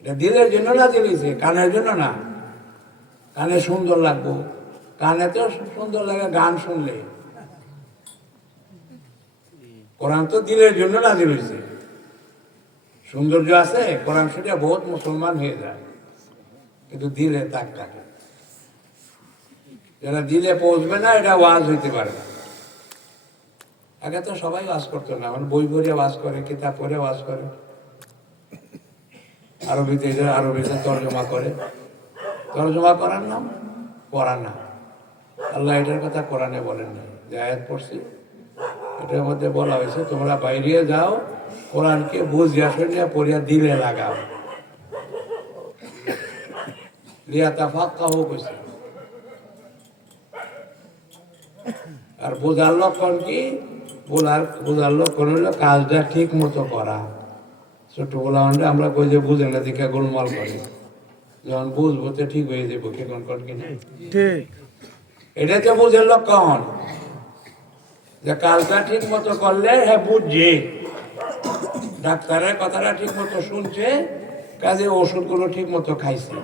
এটা দিলের জন্য না দিলিছে? কানের জন্য না? কানে সুন্দর লাগবো। কানে তো সুন্দর লাগে, গান শুনলে। কোরআন তো দিলের জন্য না দিলিছে। সৌন্দর্য আছে, কোরআন শুনে বহুত মুসলমান হয়ে যায়। কিন্তু দিলে তাক থাকে যারা দিলে পৌঁছবে না, এটা ওয়াজ হইতে পারে না। আগে তো সবাই ওয়াজ করতো না, এখন বই পড়ে ওয়াজ করে, কিতাব পড়ে ওয়াজ করে। আরবিতে এদের আরবিতে তর্জমা করে। তর্জমা করার নাম? পড়া না আল্লাহ এটার কথা কোরআনে বলেন না যে আয়াত পড়ছি, এটার মধ্যে বলা হয়েছে, তোমরা বাইরে যাও, কোরআনকে বুঝিয়া শুনিয়া পড়িয়া দিলে লাগাও। লিয়া তাফাক কাহো কইছে। আর বোঝার লক্ষণ কি? বোঝার বোঝার লক্ষণ হলো কাজটা ঠিক মতো করা। ছোট বলা আমরা কই যে বুঝে না দিকে গোলমাল করি। যখন বুঝব তো ঠিক হয়ে যাব কে কোন কোন কিনা এটা তো বুঝের লক্ষণ। যে কাজটা ঠিক মতো করলে হ্যাঁ বুঝছে। ডাক্তারের কথাটা ঠিক মতো শুনছে কাজে ওষুধগুলো ঠিক মতো খাইছে।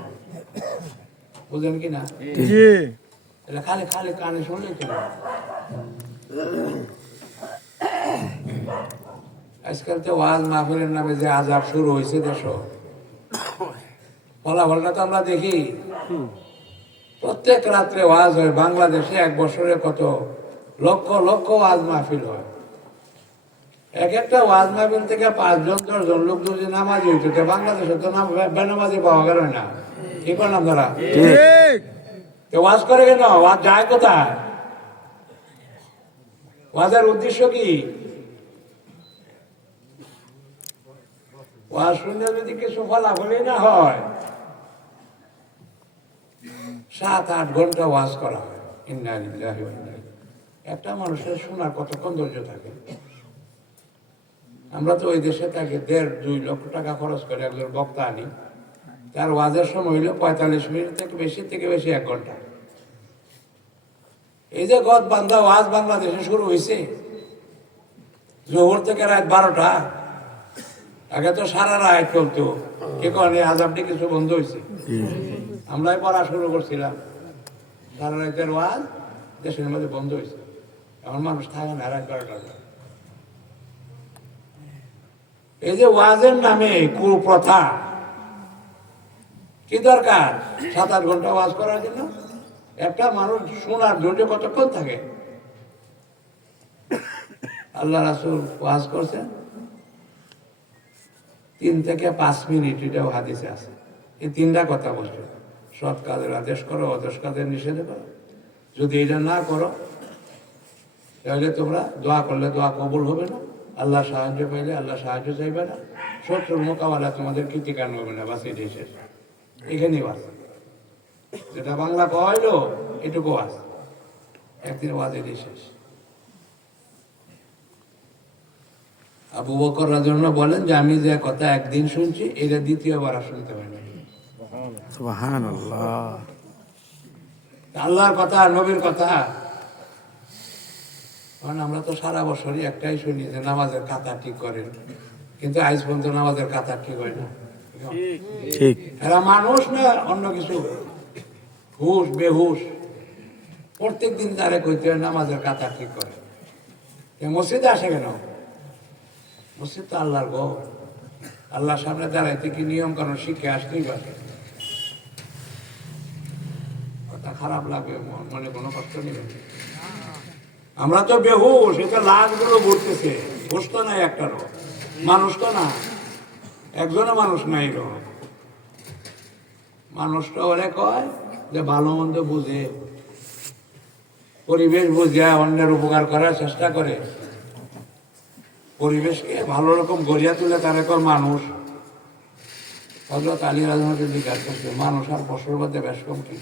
বুঝলেন কি না? খালি খালি কানে শুনলে? আজকাল তো ওয়াজ মাহফিলের নামে যে আজাব শুরু হয়েছে দেশ ফলাফলটা তো আমরা দেখি। প্রত্যেক রাত্রে ওয়াজ হয়। বাংলাদেশে এক বছরে কত? লক্ষ লক্ষ ওয়াজ মাহফিল হয়। এক একটা ওয়াজ মাহফিল থেকে পাঁচজন দশজন লোক যদি নামাজি হইতো বাংলাদেশে তো নাম বেনামাজি পাওয়া গেল না। কি করলাম তারা ওয়াজ করে কেন? ওয়াজ যায় কোথায়? ওয়াজের উদ্দেশ্য কি? ওয়াজ শুনলে যদি কিছু ফলাফলই না হয়, সাত, আট ঘণ্টা ওয়াজ করা হয়। একটা মানুষের শোনার কতক্ষণ ধৈর্য থাকে? আমরা তো ওই দেশে থাকি, দেড়, দুই লক্ষ টাকা খরচ করে একজন বক্তা আনি। তার ওয়াজের সময় হইল পঁয়তাল্লিশ মিনিট থেকে বেশি থেকে বেশি এক ঘণ্টা। এই যে গদ বান্ধা ওয়াজ বাংলাদেশে শুরু হয়েছে জোহর থেকে রাত বারোটা। আগে তো সারা রাত চলতো। কে কারণে আজাবটি কিছু বন্ধ হয়েছে আমরাই পড়া শুরু করছিলাম। সারা রাতের ওয়াজ দেশের মধ্যে বন্ধ হয়েছে এখন মানুষ থাকে না রাত বারোটা এই যে ওয়াজের নামে কুপ্রথা কি দরকার? সাত আট ঘণ্টা ওয়াজ করার জন্য? একটা মানুষ শোনার ধৈর্য কতক্ষণ থাকে? আল্লাহ রাসুল ওয়াজ করছেন। তিন থেকে পাঁচ মিনিট এটাও হাদিসে আছে। এই তিনটা কথা বলছে। সৎ কাজের আদেশ করো, অদেশ কাজের নিষেধ করো। যদি এটা না করো, তাহলে তোমরা দোয়া করলে দোয়া কবুল হবে না। আল্লাহ সাহায্য পাইলে আল্লাহ সাহায্য চাইবে না। শত্রুর মোকাবেলা তোমাদের কৃতিকান হবে না বাস এটাই শেষ। এখানেই বাস যেটা বাংলা কয়লো এটুকু বাস একদিন ওয়াজ এটাই শেষ। আবু বকর রাজন বলেন যে আমি যে কথা একদিন শুনছি এটা দ্বিতীয়বার আর শুনতে সুবহানাল্লাহ। আল্লাহর কথা নবীর কথা। কারণ আমরা তো সারা বছরই একটাই শুনি যে নামাজের কাতা ঠিক করেন। কিন্তু আজ পর্যন্ত নামাজের কাতা ঠিক হয় না। ঠিক। এরা মানুষ না অন্য কিছু। হুশ বেহুশ। প্রত্যেক দিন তারে কইতে হয় নামাজের কাতা ঠিক করে মসজিদে আসে কেন? মসজিদ তো আল্লাহর গো। আল্লাহর সামনে দাঁড়াইতে কি নিয়ম কারণ শিখে আসতেই পারে। কথা খারাপ লাগে, ম- মনে কোনো কষ্ট নেই। আমরা তো বেহুশ এটা লাশগুলো ঘুরতেছে। হুশ তো নাই একটারও মানুষ তো না। একজনও মানুষ নাই রো মানুষটা ওরে কয় যে ভালো মন্দ বুঝে। পরিবেশ বুঝে, অন্যের উপকার করার চেষ্টা করে। পরিবেশকে ভালো রকম গড়িয়া তুলে তার এখন মানুষ। হজরত আলী রাজমাকে জিজ্ঞাসা করছে মানুষ আর পশুর মধ্যে বেশ কম কি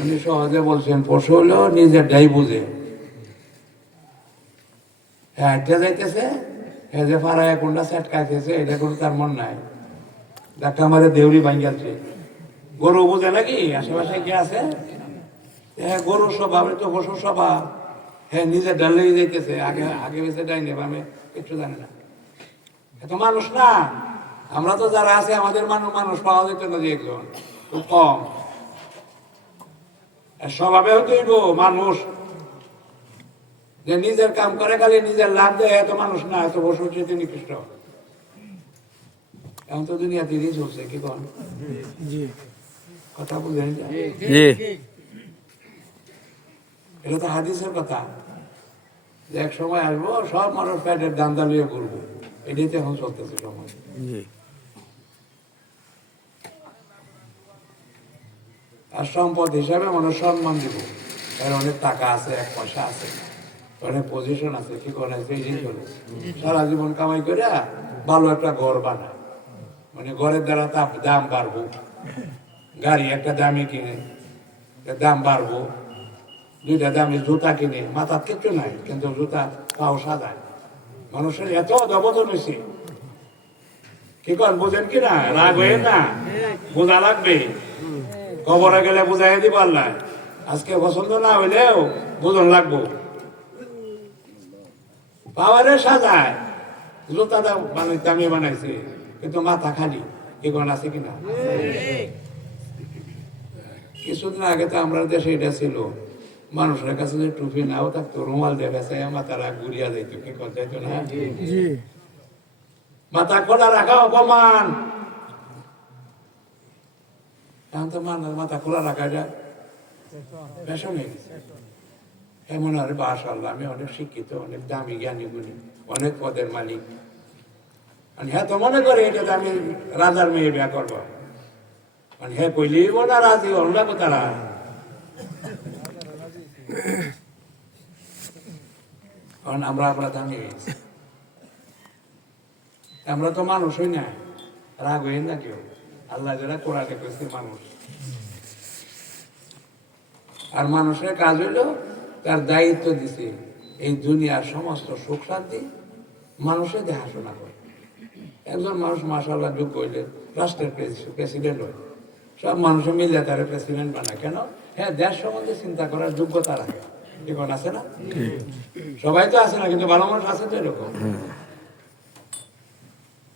উনি সহজে বলছেন পশু হলেও নিজেরটাই বুঝে। হ্যাঁ এটা যাইতেছে হ্যাঁ যে ফারায় কোনটা সেট খাইতেছে, এটা কোনো তার মন নাই। দেখা আমাদের দেউরি ভাঙ্গালছে গরু বুঝে নাকি? আশেপাশে কি আছে? হ্যাঁ গরু স্বভাব তো পশুর স্বভাব। হ্যাঁ নিজে ডালেই যাইতেছে। আগে আগে বেঁচে ডাইনি আমি একটু জানি না। এ তো মানুষ না। আমরা তো যারা আছে আমাদের মানুষ মানুষ পাওয়া যেত না যে একজন। খুব কম। স্বভাবে হইব মানুষ। যে নিজের কাম করে খালি নিজের লাভ দেয় এত মানুষ না এত বছর তিনি নিকৃষ্ট। এখন তো দুনিয়া দিদি চলছে কি জি। কথা বুঝেন এটা তো হাদিসের কথা। যে এক সময় আসব সব মানুষ প্যাটের দান্দা লিয়ে ঘুরবো এটাই তো এখন চলতেছে সময় আর সম্পদ হিসাবে মানুষ সম্মান দিব। এর অনেক টাকা আছে এক পয়সা আছে অনেক পজিশন আছে কি করে সেই জিনিস হলো সারা জীবন কামাই করে ভালো একটা ঘর বানায়। মানে ঘরের দ্বারা তার দাম বাড়বো। গাড়ি একটা দামি কিনে দাম বাড়বো। দুইটা দামি জুতা কিনে মাথার কিচ্ছু নাই, কিন্তু জুতা পাও সাদায় মানুষের এত অধবদন হয়েছে কি কর বোঝেন কি না? রাগ হয়ে না? বোঝা লাগবে। কবরে গেলে বুঝাই দিব আল্লাহ। আজকে পছন্দ না হইলেও বুঝন লাগবো। পাওয়ারে সাজায়। জুতা দাম মানে দামি বানাইছে, কিন্তু মাথা খালি। এগুলো আছে কিনা কিছুদিন আগে তো আমরা দেশে এটা ছিল। মানুষের কাছে যে টুপি নাও থাকতো রুমাল দিয়ে বেসাই মাথারা ঘুরিয়া যাইতো কি কথা যাইতো না? মাথা খোলা রাখা অপমান। এখন তো মানুষ মাথা খোলা রাখা যায়। ফ্যাশন হয়ে গেছে এমন আর বাসাল্লাহ আমি অনেক শিক্ষিত অনেক দামি জ্ঞানী গুণী অনেক পদের মালিক। আর হ্যাঁ তো মনে করে এটা তো আমি রাজার মেয়ে বিয়া করব। মানে হ্যাঁ কইলেই না রাজি অন্য তারা কারণ আমরা আমরা দামি হয়েছি। আমরা তো মানুষই না, রাগ হইন না কেউ। আল্লাহ যারা কোরআনে করেছে মানুষ। আর মানুষের কাজ হইল তার দায়িত্ব দিছে এই দুনিয়ার সমস্ত সুখ শান্তি মানুষের দেখাশোনা করে। একজন মানুষ মাসাল্লাহ যোগ্য হইলে রাষ্ট্রের প্রেসিডেন্ট হয়। সব মানুষে মিলে তার প্রেসিডেন্ট বানায়। কেন? হ্যাঁ দেশ সম্বন্ধে চিন্তা করার যোগ্যতা রাখে। এখন আছে না? সবাই তো আছে না কিন্তু ভালো মানুষ আছে তো এরকম।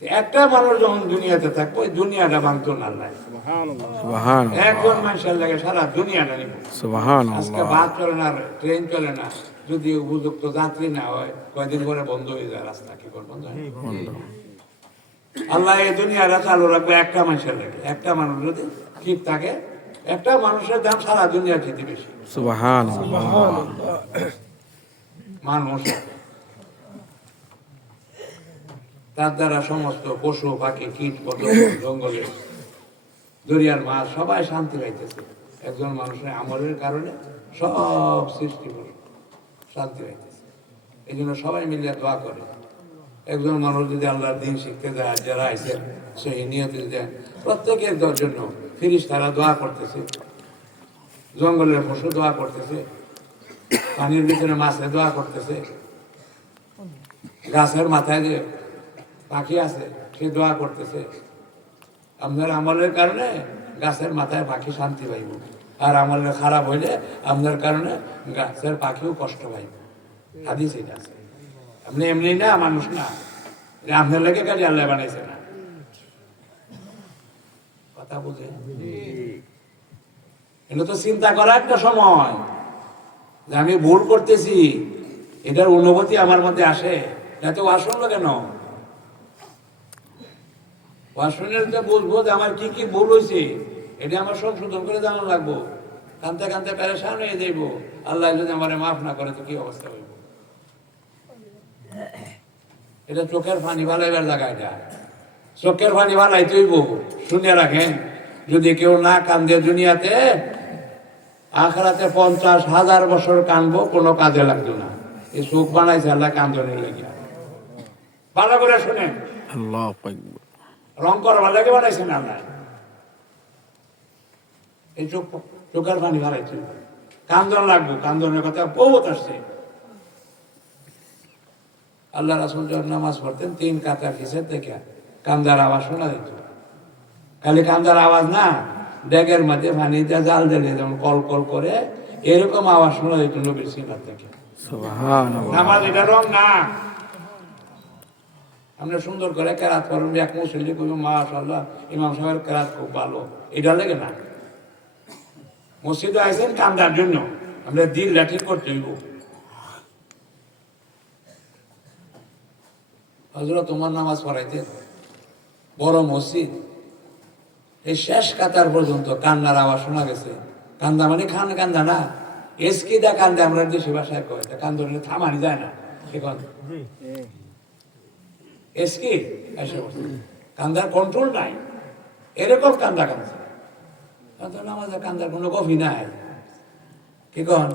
একটা মানুষ যখন দুনিয়াতে থাকব ওই দুনিয়াটা না একজন মানুষের লাগে সারা দুনিয়াটা নিব। আজকে বাস চলে না ট্রেন চলে না যদি উপযুক্ত যাত্রী না হয় কয়দিন পরে বন্ধ হয়ে যায় রাস্তা কি করে বন্ধ। আল্লাহ এই দুনিয়াটা চালু রাখবে একটা মানুষের লাগে। একটা মানুষ যদি ঠিক থাকে একটা মানুষের দাম সারা দুনিয়া খেতে বেশি। মানুষ। তার দ্বারা সমস্ত পশু পাখি কীট পতঙ্গ জঙ্গলে দরিয়ার মাছ সবাই শান্তি পাইতেছে। একজন মানুষের আমলের কারণে সব সৃষ্টি করে শান্তি পাইতেছে। এই জন্য সবাই মিলে দোয়া করে। একজন মানুষ যদি আল্লাহর দিন শিখতে যায় যারা আইসেন সেই নিয়তে দেন প্রত্যেকের জন্য ফিরিস তারা দোয়া করতেছে, জঙ্গলের পশু দোয়া করতেছে, পানির ভিতরে মাছে দোয়া করতেছে, গাছের মাথায় যে পাখি আছে, সে দোয়া করতেছে। আপনার আমলের কারণে গাছের মাথায় পাখি শান্তি পাইব, আর আমলের খারাপ হইলে আপনার কারণে গাছের পাখিও কষ্ট পাইব। হাদিস এটা আছে। আপনি এমনি না, মানুষ না। আপনার লেগে কাজে আল্লাহ বানাইছে না। কথা বুঝে এটা তো চিন্তা করা একটা সময়। যে আমি ভুল করতেছি, এটার অনুভূতি আমার মধ্যে আসে। এত আসলো কেন? ওয়াশরুমের তো বুঝব যে আমার কি কি ভুল হয়েছে এটা আমার সংশোধন করে জানা লাগবো। কানতে কানতে প্যারেশান হয়ে যাইব। আল্লাহ যদি আমার মাফ না করে, তো কি অবস্থা হইব? এটা চোখের পানি ভালাইবার জায়গা এটা। চোখের পানি ভালাই তৈব শুনে রাখেন। যদি কেউ না কান্দে দুনিয়াতে আখরাতে পঞ্চাশ হাজার বছর কানবো কোনো কাজে লাগতো না। এই চোখ বানাইছে আল্লাহ কান্দনের লেগে ভালো করে শুনেন। আল্লাহু রং করবার লাগে বানাইছেন আল্লাহ? এই চোখ চোখের পানি বাড়াইছে কান্দন লাগবো কান্দনের কথা বহুত আসছে। আল্লাহ রাসুল যখন নামাজ পড়তেন তিন কাতার কিসের থেকে কান্দার আওয়াজ শোনা যেত খালি কান্দার আওয়াজ না ডেগের মধ্যে পানিতে জাল দিলে যেমন কল কল করে এরকম আওয়াজ শোনা যেত নবীর সিনার থেকে। নামাজ এটা রং না। আমরা সুন্দর করে কেরাত করুন এক মুসল্লি করব মাশাল্লাহ ইমাম সাহেবের কেরাত খুব ভালো। এটা লেগে না। মসজিদে আইসেন কান্দার জন্য। আমরা দিল লাঠি করতে হইব। হজরত তোমার নামাজ পড়াইতে বড় মসজিদ। এই শেষ কাতার পর্যন্ত কান্নার আওয়াজ শোনা গেছে। কান্দা মানে খান কান্দা না। এসকি দা কান্দে আমরা দেশি ভাষায় কয় তা কান্দ নিলে থামানি যায় না। এখন। এসকি? এসে কান্দার কন্ট্রোল নাই। এরকম কান্দা কান্দছে। কান্দা নামাজের কান্দার কোনো কফি নাই। কি কন?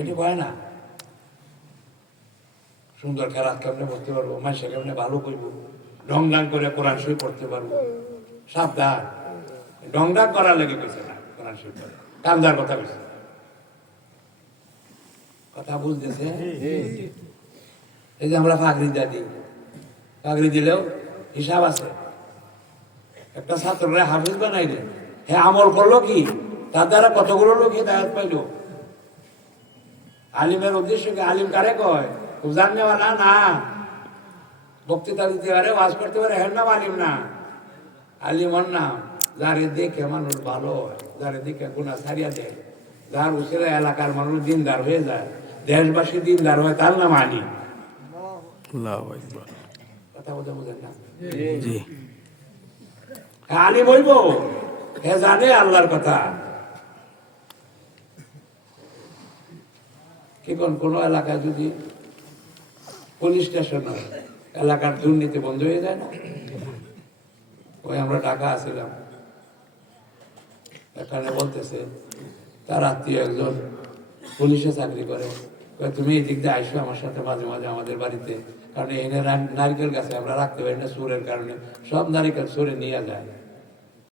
এটি কয় না? সুন্দর খেলা কেমনে পড়তে পারব? মাসে কেমনে ভালো করব? ডং ডাং করে কোরআন শরীফ পড়তে পারব? সাবধান। ডং ডাং করার লেগে কইছে না কোরআন পড়ে কান্দার কথা কইছে। কথা বুঝতেছে এই যে আমরা ফাঁকরি দাদি ফাঁকরি দিলেও হিসাব আছে। একটা ছাত্ররা হাফিজ বানাইলে হ্যাঁ আমল করল কি? তার দ্বারা কতগুলো লোক দায়ত পাইলো? আলিমের উদ্দেশ্য কি? আলিম কারে কয়? খুব জাননেওয়ালা না বক্তৃতা দিতে পারে ওয়াজ করতে পারে হের নাম আলিম না। আলিম নাম যারে দেখে মানুষ ভালো হয় যারে দেখে গুণা ছাড়িয়া দেয় যার উচিত এলাকার মানুষ দিনদার হয়ে যায় দেশবাসী দিনদার হয় তার নাম আলিম আল্লাহু আকবার। কথা বলতে বুঝেন না? জি। হ্যাঁ, আলিম হইব হে জানে আল্লাহর কথা। কি কোন কোন এলাকায় যদি পুলিশ স্টেশন এলাকার দুর্নীতি বন্ধ হয়ে যায় না। ওই আমরা ঢাকা আসছিলাম এখানে বলতেছে, তার আত্মীয় একজন পুলিশে চাকরি করে। তুমি এই দিক দিয়ে আইসো আমার সাথে মাঝে মাঝে আমাদের বাড়িতে। কারণ এখানে নারকেল গাছে আমরা রাখতে পারি না সুরের কারণে। সব নারিকেল সুরে নিয়ে যায়।